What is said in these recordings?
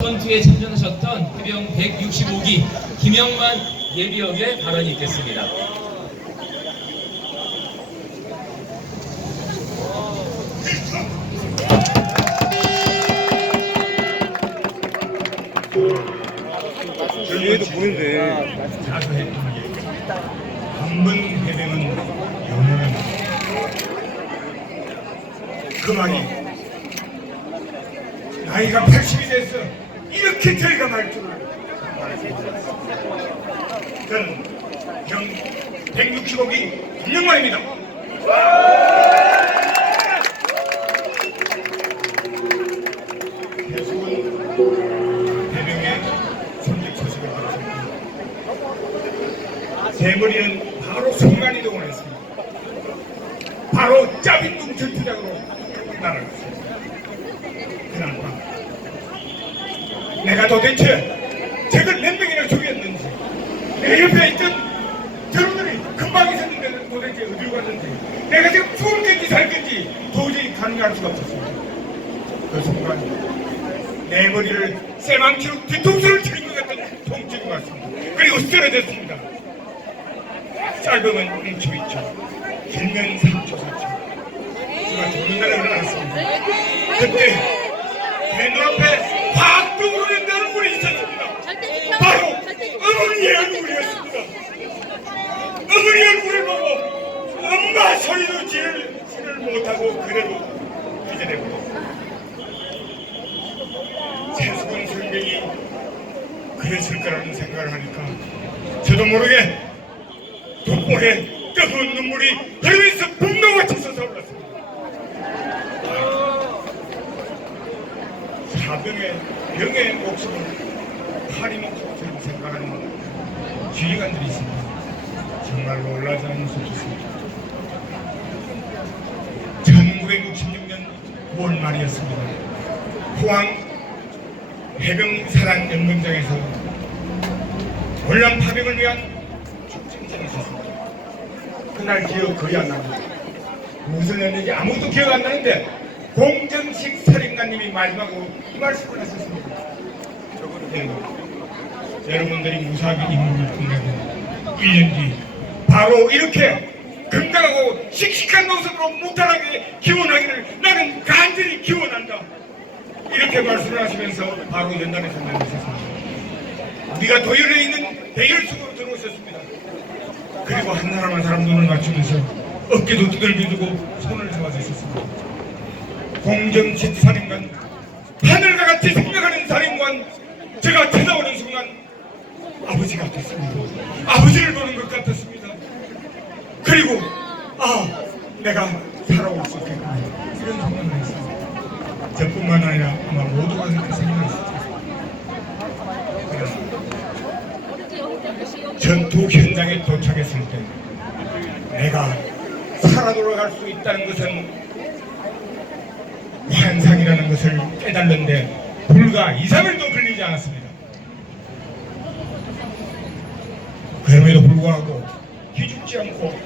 전투에 참전하셨던 해병 165기 김영만 예비역의 발언이 있겠습니다. 여기에도 보이는데 자수했던 일. 한번 해병은 영원합니다. 그 말이 나이가 80이 돼서 이렇게 절감할 줄을 알았습니다. 저는 경 165기 김영만입니다. 배수군 해병의 전직 소식을 들었습니다. 제 머리는 바로 순간이동을 했습니다. 바로 짜빈둥 전투장으로 날아갔습니다. 그날 밤 내가 도대체 적을 몇 명이나 죽였는지, 내 옆에 있던 저놈들이 금방 있었는데 도대체 어디로 갔는지, 내가 지금 죽을 건지 살 건지 도저히 가늠할 수가 없었습니다. 그 순간 내 머리를 쇠망치로 뒤통수를 치는 것 같은 통증이 왔습니다. 그리고 쓰러졌습니다. 짧으면 1초 2초, 길면 3초 4초. 제가 죽는 날에 일어났습니다. 그때 내 눈앞에 확 떠오르는 얼굴이 있었습니다. 바로 어머니의 얼굴이었습니다. 어머니 얼굴을 보고 엄마 소리도 지를 못하고 그대로 기절해버렸습니다. 세수군 선병이 그랬을 거라는 생각을 하니까 저도 모르게 돋보에 뜨거운 눈물이 흐르면서 분노가 치솟아 올랐습니다. 사병의 병의 목숨을 파리 목숨처럼 생각하는 지휘관들이 있습니다. 정말 놀라지 않을 수 없습니다. 1966년 9월 말이었습니다. 포항 해병사단 연금장에서 월남 파병을 위한 축전전이 있었습니다. 그날 기억 거의 안 납니다. 무슨 일인지 아무도 기억 안 나는데 공정식 사령관님이 마지막으로 이 말씀을 하셨습니다. 여러분들이 무사하게 임무를 끝내고 1년 뒤 바로 이렇게 건강하고 씩씩한 모습으로 무탈하게 기원하기를 나는 간절히 기원한다. 이렇게 말씀을 하시면서 바로 연단에 선정하셨습니다. 우리가 도열에 있는 대열속으로 들어오셨습니다. 그리고 한 사람 한 사람 눈을 맞추면서 어깨도 두들겨주고 손을 잡아주셨습니다. 공정식 사령관, 하늘과 같이 생각하는 사령관, 제가 찾아오는 순간 아버지 같았습니다. 아버지를 보는 것 같았습니다. 그리고 내가 살아올 수 있겠구나, 이런 생각을 했습니다. 저뿐만 아니라 아마 모두가 그렇게 생각했을 겁니다. 전투 현장에 도착했을 때 내가 살아 돌아갈 수 있다는 것은 환상이라는 것을 깨달는데 불과 2, 3일도 걸리지 않았습니다. 그럼에도 불구하고 기죽지 않고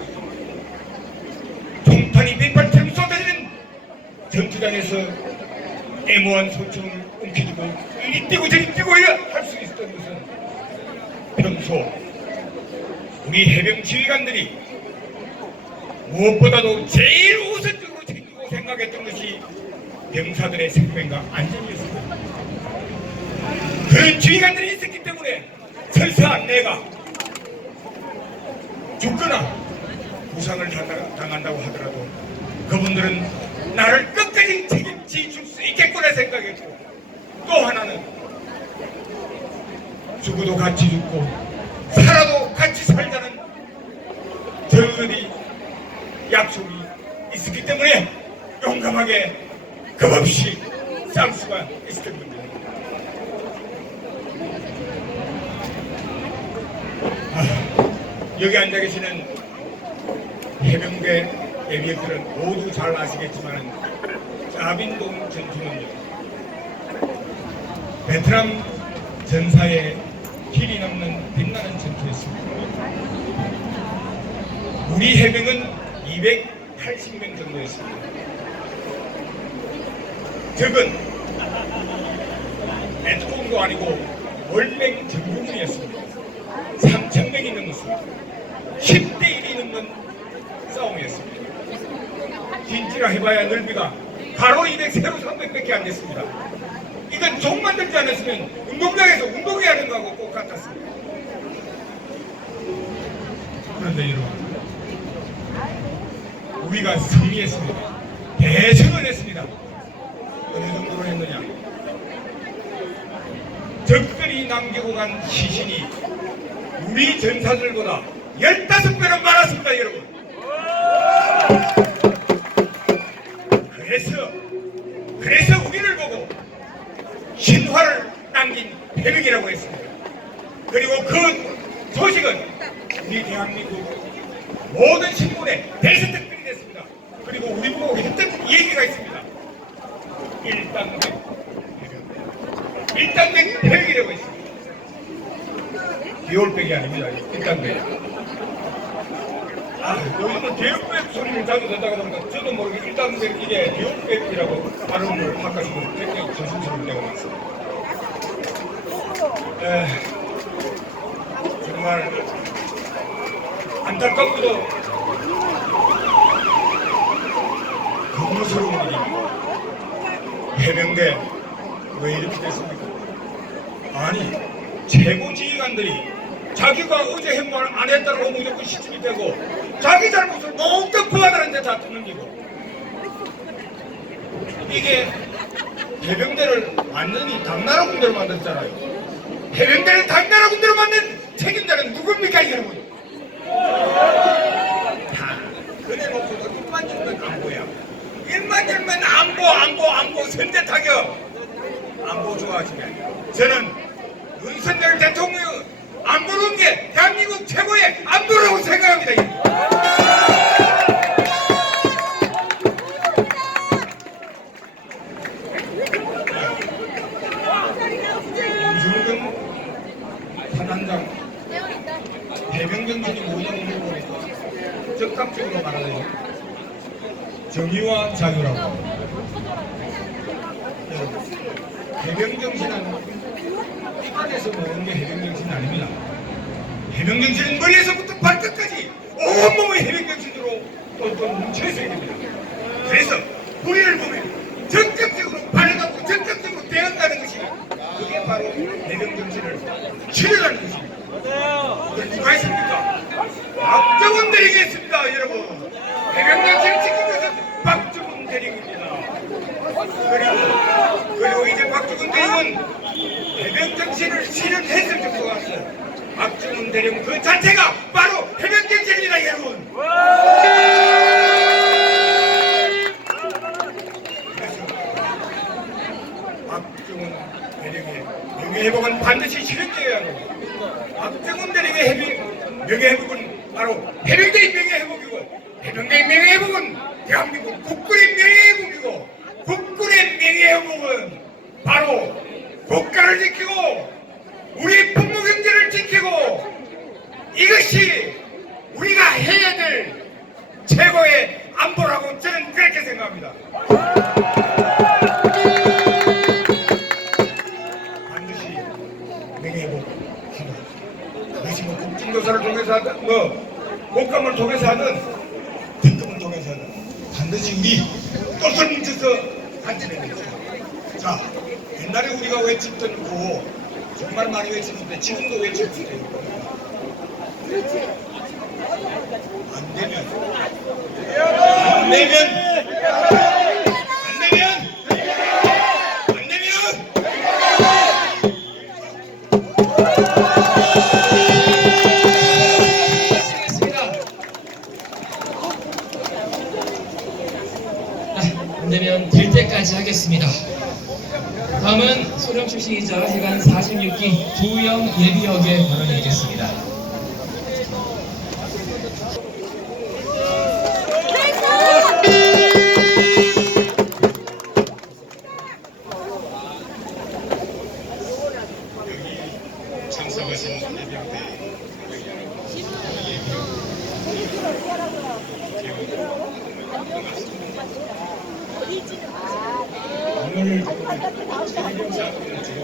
총탄이 빗발처럼 쏟아지는 전투장에서 애모한 소총을 움켜쥐고 이리 뛰고 저리 뛰고 할 수 있었던 것은 평소 우리 해병 지휘관들이 무엇보다도 제일 우선적으로 챙기고 생각했던 것이 병사들의 생명과 안전이었습니다. 그런 지휘관들이 있었기 때문에 설사 내가 죽거나 부상을 당한다고 하더라도 그분들은 나를 끝까지 책임지 줄 수 있겠구나 생각했고, 또 하나는 죽어도 같이 죽고 살아도 같이 살자는 저들이 약속이 있었기 때문에 용감하게 겁없이 싸울 수가 있었던 겁니다. 여기 앉아 계시는 해병대 예비역들은 모두 잘 아시겠지만 짜빈동 전투는 베트남 전사의 길이 남는 빛나는 전투였습니다. 우리 해병은 280명 정도였습니다. 적은 애통도 아니고 월맹 전국이었습니다. 3,000명이 넘었습니다. 10대 1이 넘는 싸움이었습니다. 진지라 해봐야 넓이가 가로 200, 세로 300밖에 안 됐습니다. 이건 종 만들지 않았으면 운동장에서 운동해야 하는 거하고 똑같았습니다. 그런데 여러분, 우리가 승리했습니다. 대승을 했습니다. 어느 정도로 했느냐? 적들이 남기고 간 시신이 우리 전사들보다 15배로 많았습니다, 여러분. 그래서 우리를 보고 신화를 남긴 해명이라고 했습니다. 그리고 그 소식은 우리 대한민국 모든 신문에 대서특필이 됐습니다. 그리고 우리 보고 했던 얘기가 있습니다. 일당백 해명이라고 했습니다. 비올백이 아닙니다. 일당백. 요즘은 개울백 소리를 자주 듣다가 보니까 저도 모르게 일당백 이게 개울백이라고 발음을 바꿔주고 굉장히 조심스러울 때가 많습니다. 정말 안타깝고도 공무스러운 일입니다. 해병대 왜 이렇게 됐습니까? 아니 최고 지휘관들이 자기가 어제 행동을 안 했다고 무조건 시침이 되고 자기 잘못을 몽땅 부하들한테 다 떠넘기고 이게 해병대를 완전히 당나라 군대로 만들었잖아요. 해병대를 당나라 군대로 만든 책임자는 누굽니까 여러분? 다 그래놓고도 입만 열면 안보야. 입만 열면 안보 선제 타격 안보 좋아하시면 저는 윤석열 대통령 안 보는 게 대한민국 최고의 안보라고 생각합니다. 임종근 판단장 해병정신이 뭐냐고 물어보니까 적합적으로 말하네요. 정의와 자유라고. 해병정신은 안에서 모으는 게 해병정신이 아닙니다. 해병정신은 머리에서부터 발끝까지 온몸의 해병정신으로 똘똘 뭉쳐있어야 됩니다. 그래서 우리를 보면 적극적으로 발휘하고 적극적으로 대응하는 것이 그게 바로 해병정신을 실현하는 것입니다. 그걸 누가 있습니까? 박정훈 대령이었습니다, 여러분. 해병정신을 지킨 것은 박정훈 대령입니다. 그리고 이제 박정훈 대령은 해병정신을 실현했을 정도가 아니고 박정훈 대령 그 자체가 바로 해병정신입니다, 여러분. 그래서 박정훈 대령의 명예회복은 반드시 실현되어야 하고 박정훈 대령의 명예회복은 바로 해병대의 명예회복이고 해병대의 명예회복은 대한민국 국군의 명예회복이고 국군의 명예회복은 바로 국가를 지키고 우리 풍무경제를 지키고 이것이 우리가 해야 될 최고의 안보라고 저는 그렇게 생각합니다. 반드시 명예회복 필요합니다. 그것이 뭐 국정조사를 통해서 하든 국감을 통해서 하든 특검을 통해서 하든 반드시 우리 똘똘 뭉쳐서 단체를 내죠. 자, 옛날에 우리가 외쳤던 구호 정말 많이 외쳤는데 지금도 외치고 있어요. 안 되면 안 되면 될 때까지 하겠습니다. 다음은 소령 출신이자 해관 46기 조영 예비역의 발언이겠습니다. 참석하신 예비역대 오늘 해병사들은 지금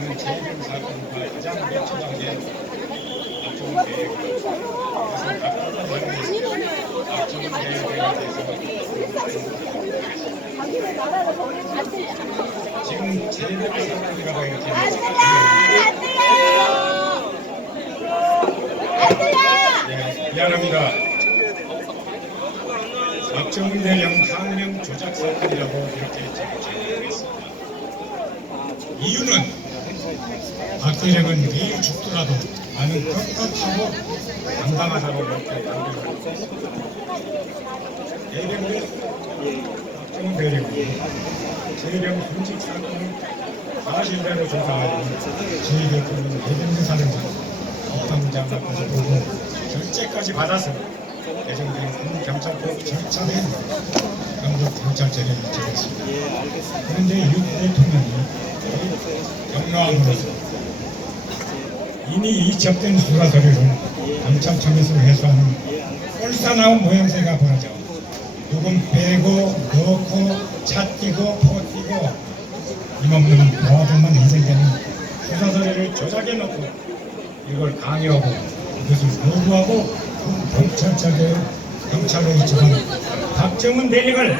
이는 재변 사건과 가장 맹추하게 박정훈 계획을 박정훈 계획에 대해서 지금 재변 사건이라고 이렇게 네, 미안합니다. 박정훈 대령 항명 조작 사건이라고 이렇게 제기했습니다. 이유는 박 대령은 내일 죽더라도 나는 떳떳하고 당당하다고 이렇게 강조합니다. 대령은 박정훈 대령이 재령 순직 사건을 사실대로 조사하고 제 대통령 해병대 사령관 국방부장 앞에서 보고 결재까지 받아서 개정된 군경찰법 절차에 영국 경찰제를 제정했습니다. 그런데 유 대통령이 경로함으로써 이미 이첩된 수사 서류를 경찰청에서 회수하는 꼴사나운 모양새가 벌어져 누군 빼고 넣고 차 띄고 포 띄고 힘없는 보아들만 인생되는 수사 서류를 조작해 놓고 이걸 강요하고 이것을 요구하고 경찰로 이첩한 박정훈 대령을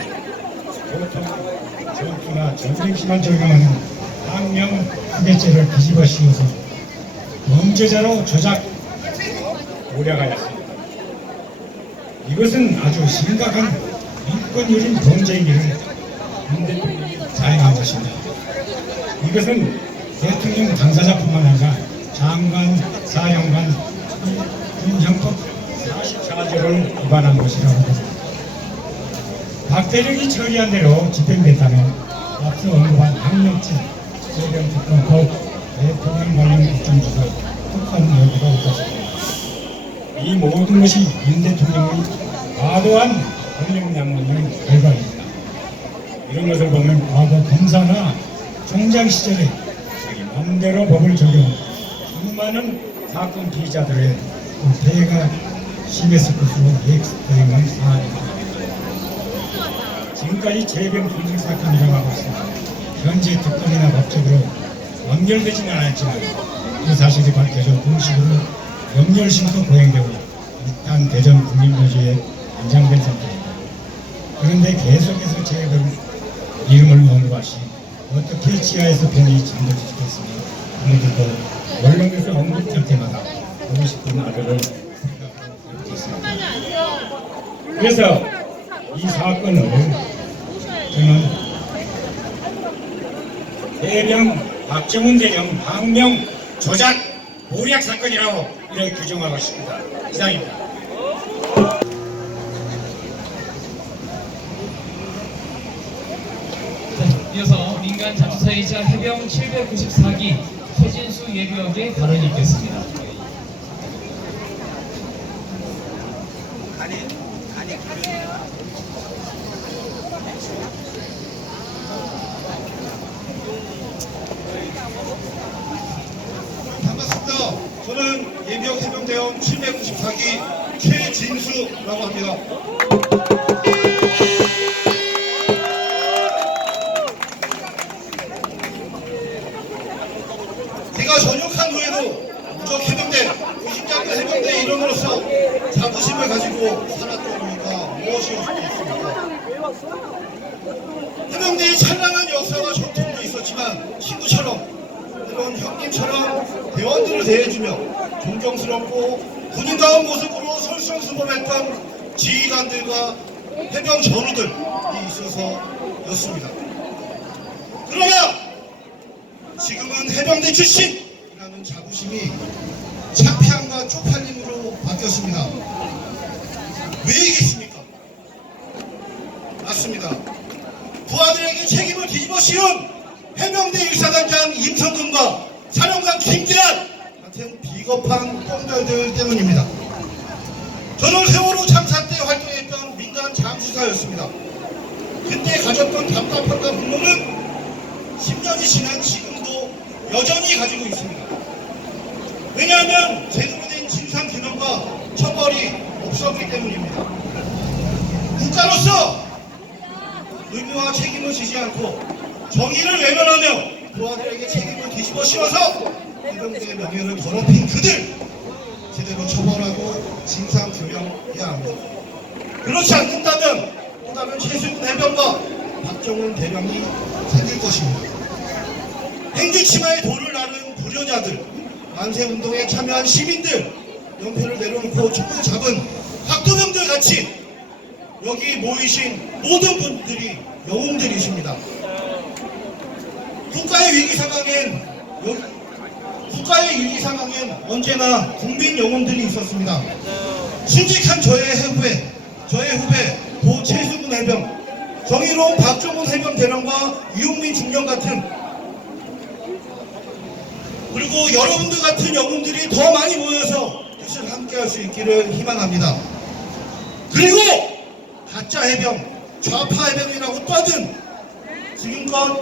보통 전투나 전쟁시만 적용하는 항명 후계죄를 뒤집어 씌워서 범죄자로 조작 몰아가였습니다. 이것은 아주 심각한 인권유린 범죄인 일을 윤 대통령이 자행한 것입니다. 이것은 대통령 당사자뿐만 아니라 장관, 사령관, 군형법 44조를 위반한 것이라고 봅니다. 박 대령이 처리한 대로 집행됐다면 앞서 언급한 항명죄, 재경특검법, 대통령 관련 국정조사, 특검 여부가 없었습니다. 이 모든 것이 윤 대통령의 과도한 권력양만의 결과입니다. 이런 것을 보면 과거 검사나 총장 시절에 자기 마음대로 법을 적용 수많은 사건 피의자들의 폐해가 심했을 것으로 예측되는 사안입니다. 지금까지 재병 분쟁 사건이라고 하고 있습니다. 현재 특검이나 법적으로 연결되지는 않았지만 그 사실이 밝혀져 공식으로 연결심도 거행되고 일단 대전 국민묘지에 연장된 상태입니다. 그런데 계속해서 재병 이름을 언급할 시 어떻게 지하에서 편히 잠들지겠으며 아무래도 언론에서 언급될 때마다 보고 싶은 아들을 생각하고 있습니다. 그래서 이 사건을 저는 대령 박정훈 대령 항명 조작 모략 사건이라고 이렇게 규정하고 있습니다. 이상입니다. 네, 이어서 민간 잠수사이자 해병 794기 최진수 예비역의 발언이 있겠습니다. 반갑습니다. 저는 예비역 해병대원 794기 최진수라고 합니다. 제가 전역한 후에도 무적 해병대, 50장대 해병대 일원으로서 자부심을 가지고 살았던 이유가 무엇이었습니까? 해병대의 찬란한 역사와 전통도 있었지만 친구처럼 이런 형님처럼 대원들을 대해주며 존경스럽고 군인다운 모습으로 솔선수범했던 지휘관들과 해병 전우들이 있어서였습니다. 그러나 지금은 해병대 출신이라는 자부심이 창피함과 쪽팔림으로 바뀌었습니다. 왜이겠습니까? 맞습니다. 부하들에게 책임을 뒤집어 씌운 해병대 일사단장 임성근과 사령관 김계한 같은 비겁한 꼰대들 때문입니다. 저는 세월호 참사 때 활동했던 민간 잠수사였습니다. 그때 가졌던 답답함과 분노는 10년이 지난 지금도 여전히 가지고 있습니다. 왜냐하면 제대로 된 진상규명과 처벌이 없었기 때문입니다. 국가로서 의무와 책임을 지지 않고 정의를 외면하며 부하들에게 책임을 뒤집어 거칠어서 해병대의 명예를 더럽힌 그들 제대로 처벌하고 진상 규명해야 합니다. 그렇지 않는다면 또 다른 최수근 해병과 박정훈 대령이 생길 것입니다. 행주치마에 돌을 나른 불효자들, 만세운동에 참여한 시민들, 연패를 내려놓고 촛불 잡은 학도병들 같이 여기 모이신 모든 분들이 영웅들이십니다. 국가의 위기 상황엔 언제나 국민 영웅들이 있었습니다. 순직한 저의 후배 고 최수근 해병, 정의로운 박정훈 해병 대령과 유용민 중령 같은, 그리고 여러분들 같은 영웅들이 더 많이 모여서 뜻을 함께할 수 있기를 희망합니다. 그리고 가짜 해병, 좌파 해병이라고 떠든 지금껏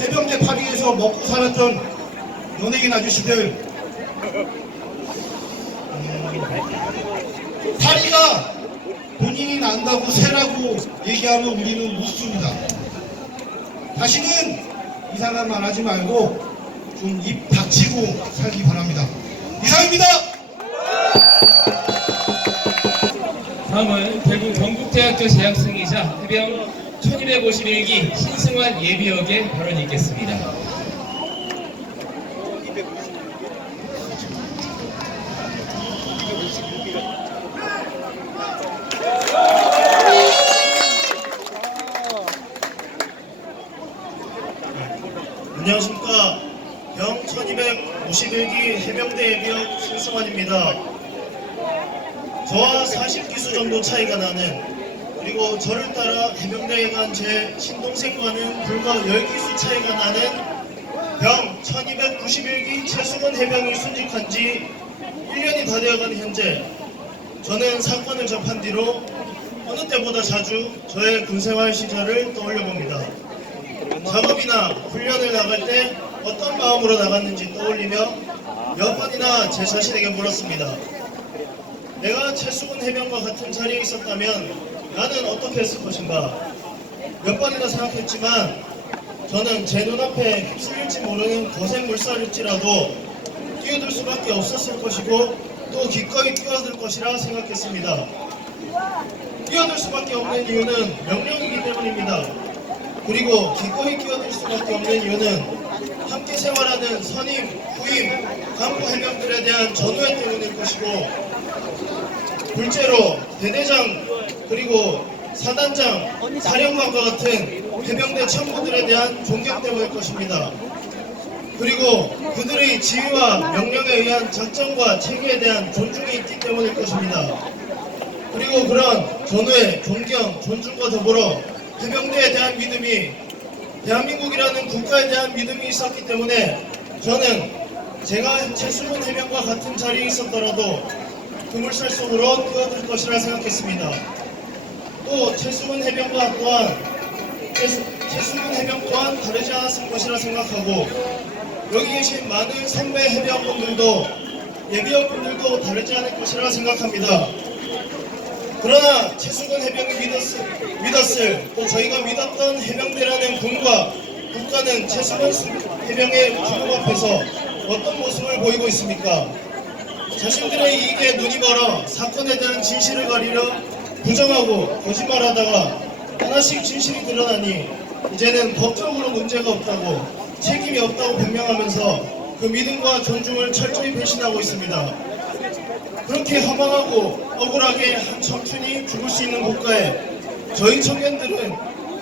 해병대 파리에서 먹고 살았던 연예인 아저씨들, 파리가 본인이 난다고 새라고 얘기하면 우리는 웃습니다. 다시는 이상한 말 하지 말고 좀 입 닥치고 살기 바랍니다. 이상입니다. 다음은 대구 경북대학교 재학생이자 해병 1251기 신승환 예비역의 발언이 있겠습니다. 안녕하십니까. 병 1251기 해병대 예비역 신승환입니다. 저와 40기수 정도 차이가 나는, 그리고 저를 따라 해병대에 간 제 친동생과는 불과 10기수 차이가 나는 병 1291기 최승원 해병이 순직한 지 1년이 다 되어가는 현재, 저는 사건을 접한 뒤로 어느 때보다 자주 저의 군생활 시절을 떠올려봅니다. 작업이나 훈련을 나갈 때 어떤 마음으로 나갔는지 떠올리며 몇 번이나 제 자신에게 물었습니다. 내가 최수근 해병과 같은 자리에 있었다면 나는 어떻게 했을 것인가. 몇 번이나 생각했지만 저는 제 눈앞에 휩쓸릴지 모르는 거센 물살일지라도 뛰어들 수밖에 없었을 것이고 또 기꺼이 뛰어들 것이라 생각했습니다. 뛰어들 수밖에 없는 이유는 명령이기 때문입니다. 그리고 기꺼이 뛰어들 수밖에 없는 이유는 함께 생활하는 선임, 후임, 간부 해병들에 대한 전우애 때문일 것이고, 둘째로 대대장 그리고 사단장, 사령관과 같은 해병대 참모들에 대한 존경 때문일 것입니다. 그리고 그들의 지휘와 명령에 의한 작전과 체계에 대한 존중이 있기 때문일 것입니다. 그리고 그런 전우애, 존경, 존중과 더불어 해병대에 대한 믿음이, 대한민국이라는 국가에 대한 믿음이 있었기 때문에 저는 제가 최수근 해병과 같은 자리에 있었더라도 그 물살 속으로 뛰어들 것이라 생각했습니다. 또 최수근 해병 또한 다르지 않았을 것이라 생각하고, 여기 계신 많은 선배 해병분들도 예비역분들도 다르지 않을 것이라 생각합니다. 그러나 최수근 해병이 믿었을, 또 저희가 믿었던 해병대라는 군과 국가는 최수근 해병의 주목 앞에서 어떤 모습을 보이고 있습니까? 자신들의 이익에 눈이 멀어 사건에 대한 진실을 가리려 부정하고 거짓말하다가 하나씩 진실이 드러나니 이제는 법적으로 문제가 없다고, 책임이 없다고 변명하면서 그 믿음과 존중을 철저히 배신하고 있습니다. 그렇게 허망하고 억울하게 한 청춘이 죽을 수 있는 국가에 저희 청년들은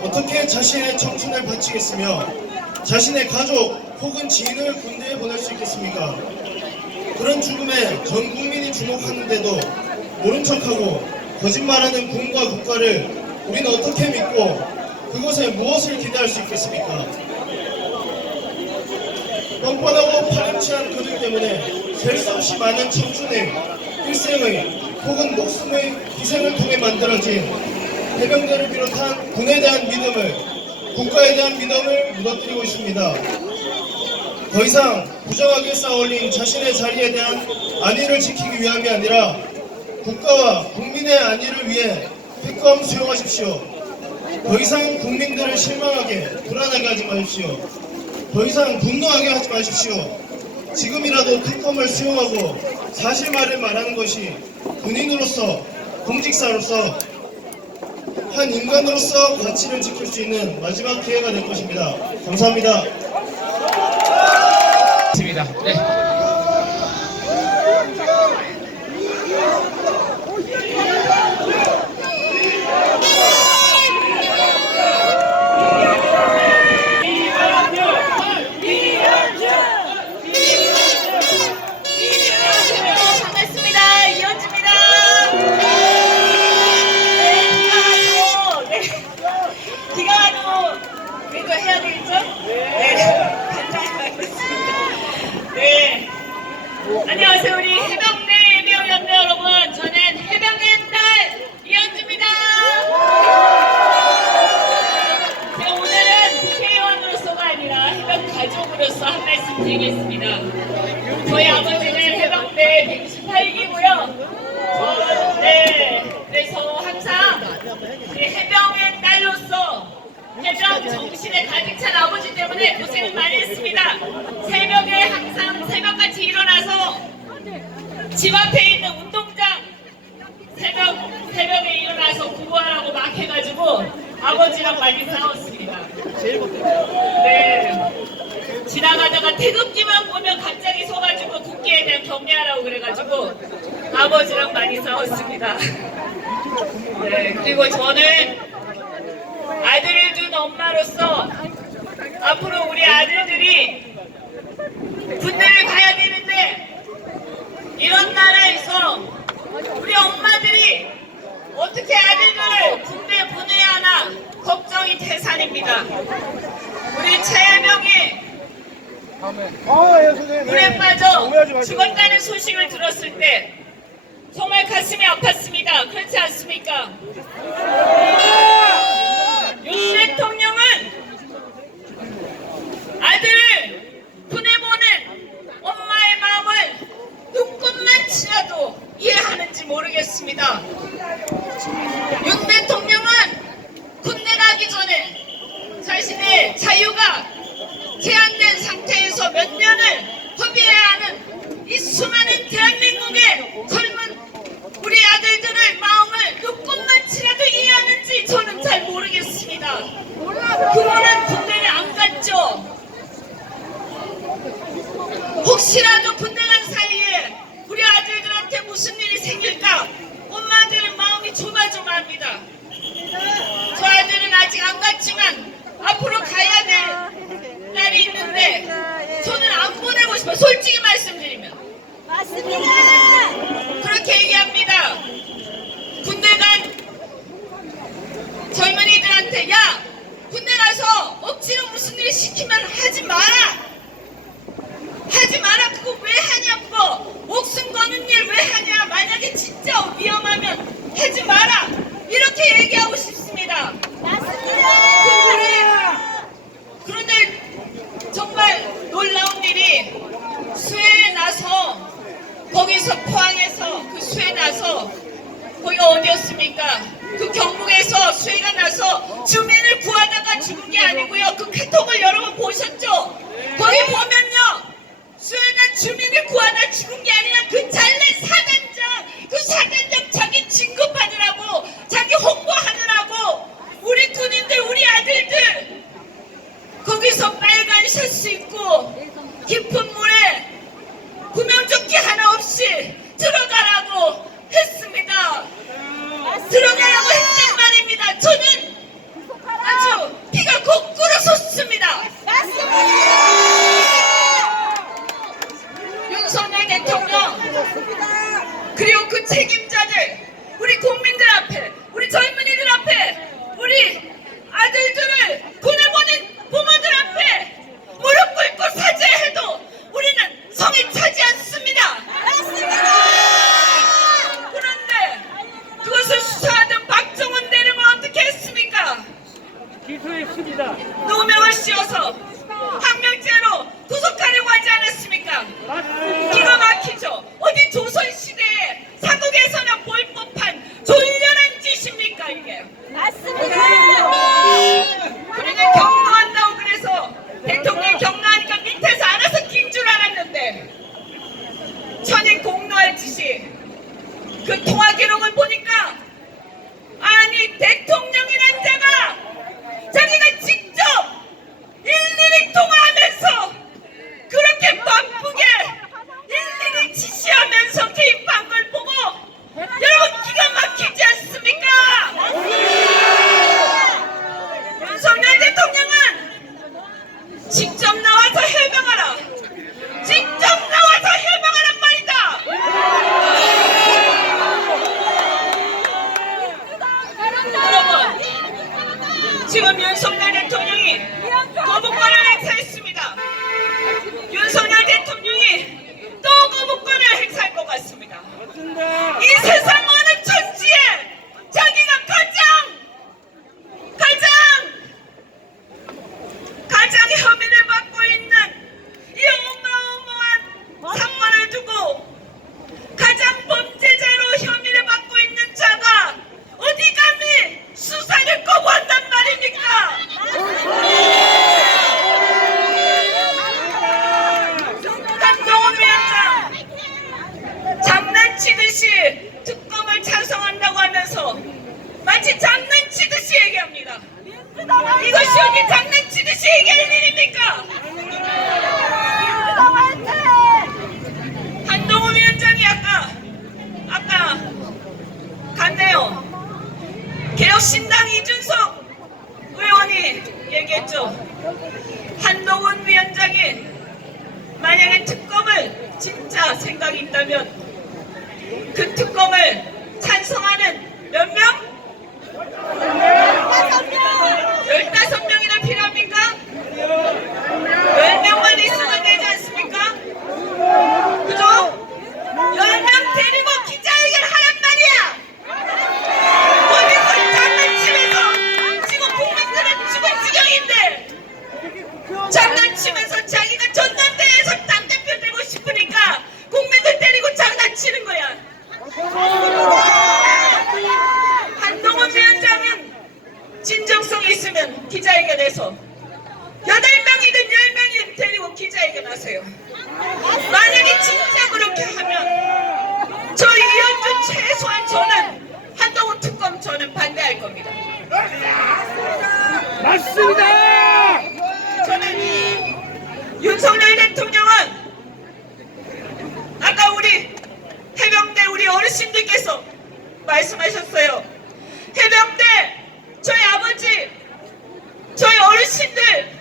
어떻게 자신의 청춘을 바치겠으며 자신의 가족 혹은 지인을 군대에 보낼 수 있겠습니까? 그런 죽음에 전 국민이 주목하는데도 모른 척하고 거짓말하는 군과 국가를 우리는 어떻게 믿고 그곳에 무엇을 기대할 수 있겠습니까? 뻔뻔하고 파렴치한 그들 때문에 셀 수 없이 많은 청춘의 일생의 혹은 목숨의 희생을 통해 만들어진 해병대를 비롯한 군에 대한 믿음을, 국가에 대한 믿음을 무너뜨리고 있습니다. 더 이상 부정하게 쌓아올린 자신의 자리에 대한 안위를 지키기 위함이 아니라 국가와 국민의 안위를 위해 특검 수용하십시오. 더 이상 국민들을 실망하게, 불안하게 하지 마십시오. 더 이상 분노하게 하지 마십시오. 지금이라도 특검을 수용하고 사실말을 말하는 것이 군인으로서, 공직사로서, 한 인간으로서 가치를 지킬 수 있는 마지막 기회가 될 것입니다. 감사합니다. 있습니다. 네. 반갑습니다. 이현주입니다. 비가 와도 이거 해야 되겠죠? 네. 감사하겠습니다. 네. 안녕하세요. 우리 해병대 예비역연대 여러분. 저는 해병의 딸 이현주입니다. 제가 오늘은 국회의원으로서가 아니라 해병 가족으로서 한 말씀 드리겠습니다. 저희 아버지는 해병대 128기고요. 네, 그래서 항상 우리 해병의 딸로서 해병 정신에 가득 찬 아버지 때문에 고생을 많이 했습니다. 새벽에 항상 새벽같이 일어나서 집 앞에 있는 운동장 새벽에 일어나서 구보하라고 막 해가지고 아버지랑 많이 싸웠습니다. 네. 지나가다가 태극기만 보면 갑자기 서가지고 국기에 대한 경례하라고 그래가지고 아버지랑 많이 싸웠습니다. 네, 그리고 저는 아들을 둔 엄마로서 앞으로 우리 아들들이 군대를 가야 되는데 이런 나라에서 우리 엄마들이 어떻게 아들들을 군대에 보내야 하나 걱정이 태산입니다. 우리 최혜명이 물에 빠져 죽었다는 소식을 들었을 때 정말 가슴이 아팠습니다. 그렇지 않습니까? 윤 대통령은 아들을 보내보는 엄마의 마음을 눈꽃만치라도 이해하는지 모르겠습니다. 윤 대통령은 군대 가기 전에 자신의 자유가 제한된 상태에서 몇 년을 허비해야 하는 이 수많은 대한민국의 젊은 우리 아들들의 마음을 눈꽃만치라도 이해하는지 저는 잘 모르겠습니다. 그분은 군대를 안 갔죠. 혹시라도 군대 간 사이에 우리 아들들한테 무슨 일이 생길까 엄마들은 마음이 조마조마합니다. 저 아들은 아직 안 갔지만 앞으로 가야 될 날이 있는데 저는 안 보내고 싶어요. 솔직히 말씀드리면 맞습니다. 그렇게 얘기합니다. 군대 간 젊은이들한테 야 군대 가서 억지로 무슨 일 시키면 하지 마라. 그거 왜 하냐. 그거 목숨 거는 일 왜 하냐. 만약에 진짜 위험하면 하지 마라. 이렇게 얘기하고 싶습니다. 맞습니다. 그런데 정말 놀라운 일이 수해에 나서 거기서 포항에서 그 수해 나서 거기가 어디였습니까? 그 경북에서 수해가 나서 주민을 구하다가 죽은 게 아니고요. 그 카톡을 여러분 보셨죠? 거기 보면요. 수해난 주민을 구하다 죽은 게 아니라 그 잘난 사단장, 그 사단장 자기 진급하느라고 자기 홍보하느라고 우리 군인들 우리 아들들 거기서 빨간 셔츠 입고 깊은 물에 구명조끼 하나 없이 들어가라고 했습니다. 들어가라고 했단 말입니다. 저는 아주 피가 거꾸로 솟습니다. 윤석열 대통령 그리고 그 책임자들 우리 국민들 앞에 우리 젊은이들 앞에 우리 아들들을 보내보낸 부모들 앞에 무릎 꿇고 사죄해도 우리는 성에 차지 않습니다. 그런데 그것을 수사하던 박정원 대령은 어떻게 했습니까? 기소했습니다. 누명을 씌워서 항명죄로 구속하려고 하지 않았습니까? 맞습니다. 기가 막히죠. 어디 조선시대에 사국에서나 볼 법한 졸렬한 짓입니까 이게? 맞습니다. 해병대원이 또 거부권을 행사할 것 같습니다. 이 세상 어느 천지에 자기가 가장 혐의를 받고 있는 이 어마어마한 상황을 두고 가장 범죄자로 혐의를 받고 있는 자가 어디 감히 수사를 거부한단 말입니까? 한동훈 위원장 장난치듯이 특검을 찬성한다고 하면서 마치 장난치듯이 얘기합니다. 이것이 어디 장난치듯이 얘기할 일입니까? 한동훈 위원장이 아까 갔네요. 개혁신당 이준석 의원이 얘기했죠. 한동훈 위원장이 만약에 특검을 진짜 생각이 있다면 그 특검을 찬성하는 몇 명? 15명이나 필요합니까? 10명만 있으면 되지 않습니까? 그죠? 10명 데리고 기자회견 하란 말이야! 어디서 장난치면서 지금 국민들은 죽을 지경인데 장난치면서 자기가 전남대에서 당대표 되고 싶으니까 국민들 데리고 장난치는 거야. 한동훈 위원장은 진정성이 있으면 기자회견에서 8명이든 10명이든 데리고 기자회견 하세요. 만약에 진짜 그렇게 하면 저 이현주 최소한 저는 한동훈 특검 저는 반대할 겁니다. 맞습니다. 저는 윤석열 대통령은 아까 우리 해병대 우리 어르신들께서 말씀하셨어요. 해병대 저희 아버지 저희 어르신들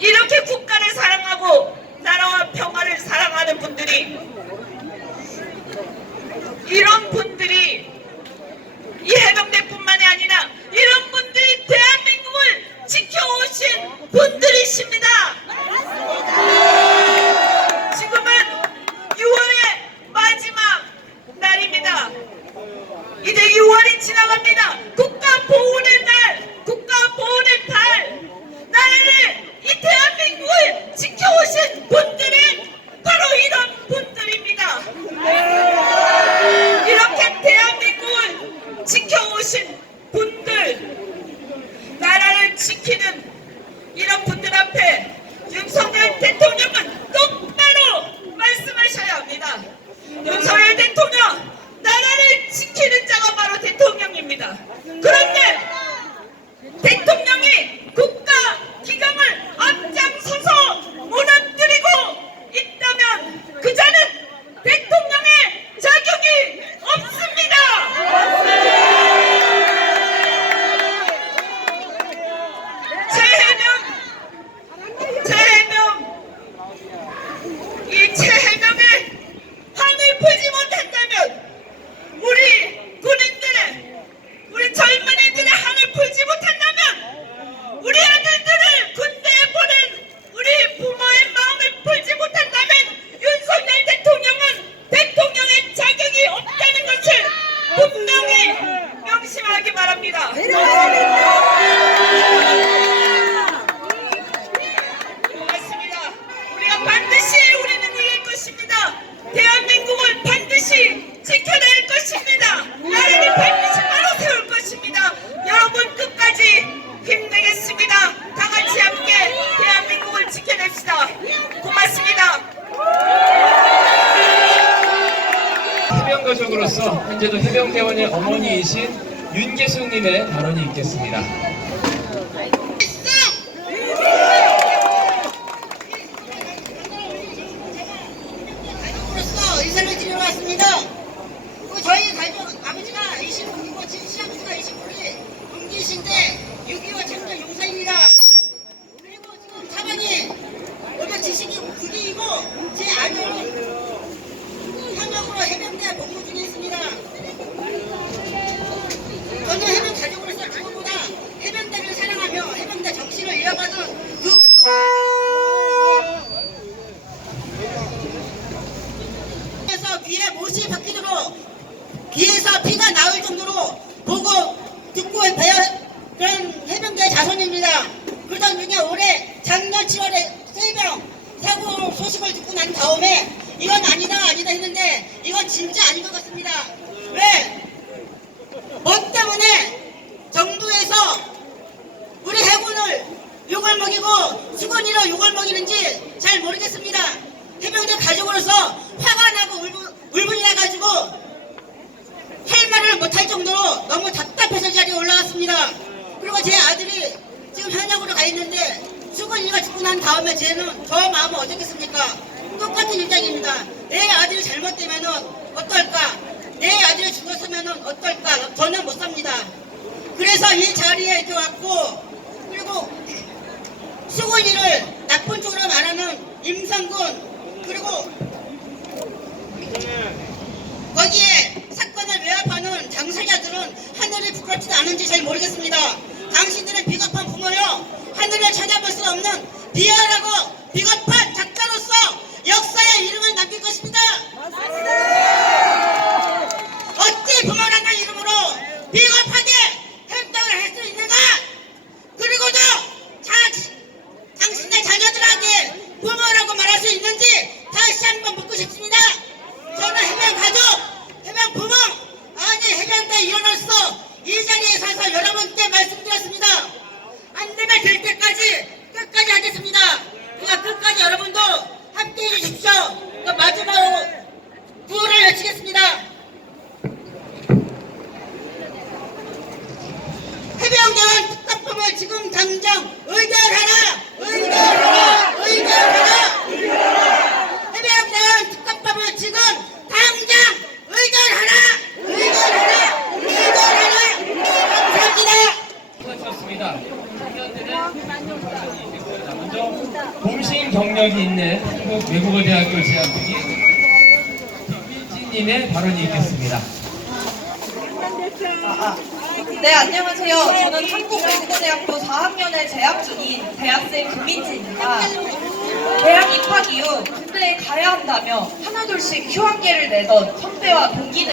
이렇게 국가를 사랑하고 나라와 평화를 사랑하는 분들이 이런 분들이 이 해병대뿐만이 아니라 이런 분들이 대한민국을 지켜오신 분들이십니다. 지금은 6월의 마지막 날입니다. 이제 6월이 지나갑니다. 국가 보훈의 날, 국가 보훈의 달. 나라를 이 대한민국을 지켜오신 분들이 바로 이런 분들입니다. 이렇게 대한민국을 지켜오신 분들, 나라를 지키는 이런 분들 앞에 윤석열 대통령은 똑바로 말씀하셔야 합니다. 윤석열 대통령, 나라를 지키는 자가 바로 대통령입니다. 그런데 대통령이 국가 기강을 앞장서서 무너뜨리고 있다면 그 자는 대통령의 자격이 없습니다. 이 최해명의 한을 풀지 못한다면 우리 군인들의 우리 젊은이들의 한을 풀지 못한다면 우리 아들들을 군대에 보낸 우리 부모의 마음을 풀지 못한다면 윤석열 대통령은 대통령의 자격이 없다는 것을 분명히 명심하기 바랍니다. 고맙습니다. 우리가 반드시 우리는 이길 것입니다. 대한민국을 반드시 지켜낼 것입니다. 나라를 반드시 바로 세울 것입니다. 여러분 끝까지 힘내겠습니다. 다 같이 함께 대한민국을 지켜냅시다. 고맙습니다. 해병가족으로서 현재도 해병대원의 어머니이신 윤계숙님의 발언이 있겠습니다. 의사를 드리러 왔습니다. 저희 가족 아버지가 25이고 시아버지가 25리 동기신데 6.25 참전 용사입니다. 그리고 지금 사방이 570이고 제 아들은 현역으로 해병대 복무 중에 있습니다. 저는 해병 가족으로서 누구보다 해병대를 사랑하며 해병대 정신을 이어가는 그 옷이 바뀌도록 귀에서 피가 나올 정도로 보고 듣고 배워 그런 해병대 자손입니다. 그러던 중에 올해 작년 7월에 3명 사고 소식을 듣고 난 다음에 이건 아니다 했는데 이건 진짜 아닌 것 같습니다. 왜? 뭐 때문에 정부에서 우리 해군을 욕을 먹이고 수건이로 욕을 먹이는지 잘 모르겠습니다. 해병대 가족으로서 화가 나고 울분이 나가지고 할 말을 못할 정도로 너무 답답해서 자리에 올라왔습니다. 그리고 제 아들이 지금 현역으로 가 있는데 수건이가 죽고 난 다음에 쟤는 저 마음은 어떻겠습니까? 똑같은 입장입니다. 내 아들이 잘못되면은 어떨까? 내 아들이 죽었으면은 어떨까? 저는 못 삽니다. 그래서 이 자리에 이렇게 왔고, 그리고 수건이를 나쁜 쪽으로 말하는 임성군, 그리고 거기에 사건을 외압하는 당사자들은 하늘이 부끄럽지도 않은지 잘 모르겠습니다. 당신들은 비겁한 부모요. 하늘을 찾아볼 수 없는 비열하고 비겁한 작가로서 역사에 이름을 남길 것입니다. 어찌 부모라는 이름으로 비겁하게 행동을 할 수 있는가? 그리고도 당신의 자녀들에게 부모라고 말할 수 있는지 다시 한번 묻고 싶습니다. 저는 해병 가족, 해병 부모, 아니 해병대 일원으로서 이 자리에 서서 여러분께 말씀드렸습니다. 안 되면 될 때까지 끝까지 하겠습니다. 그러니까 끝까지 여러분도 함께해 주십시오. 그 마지막으로 구호를 외치겠습니다. 해병대원 특사품을 지금 당장 의결하라! 의결하라! 의결하라! 해병대원 특사품을 지금 당장 의결하라! 의결하라! 의결하라! 감사합니다. 수고하셨습니다. 먼저 공신 경력이 있는 한국 외국어대학교 재학 중인 김민지님의 발언이 있겠습니다. 네, 안녕하세요. 저는 한국외국어대학교 4학년에 재학 중인 대학생 김민지입니다. 대학 입학 이후 군대에 가야 한다며 하나둘씩 휴학계를 내던 선배와 동기들